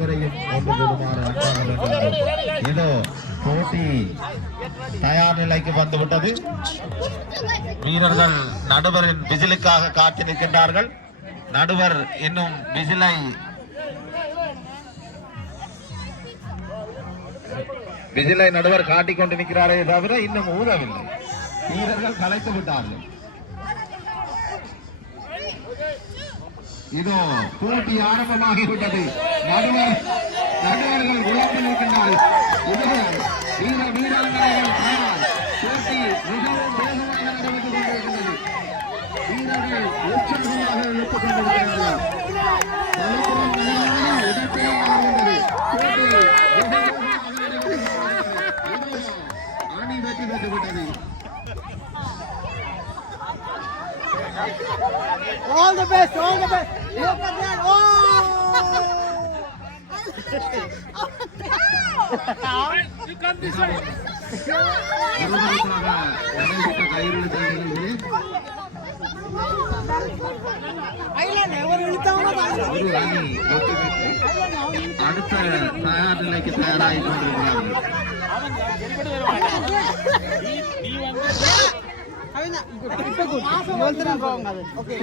அனைவரையும் ஒன்று கூடுமாறு அன்பாக வேண்டுகிறோம். இதோ போட்டி தயார் நிலைக்கு வந்துவிட்டது. வீரர்கள் நடுவரின் விசிலுக்காக காத்து நிற்கின்றார்கள். நடுவர் இன்னும் விசிலை நடுவர் காட்டிக் கொண்டு நிற்கிறாரே தவிர இன்னும் ஊதவில்லை. வீரர்கள் கலைத்து விட்டார்கள். இதோ போட்டி ஆரம்பமாகிவிட்டது. நடுவர்கள் உழைத்து நிற்கின்றார்கள். வீராங்கனைகள் தயார். போட்டி மிகவும் வேகமாக நடைபெற்றுக் கொண்டிருக்கின்றது. வீரர்கள் உற்சாகமாக இழுத்துக் கொண்டிருக்கிறார்கள். அணி வெற்றி பெற்றுவிட்டது. All the best, all the best. Look at that. Oh! You come this way. அடுத்த தயார் நிலைக்கு தயாராகி கொண்டிருக்கிறார்கள். Okay.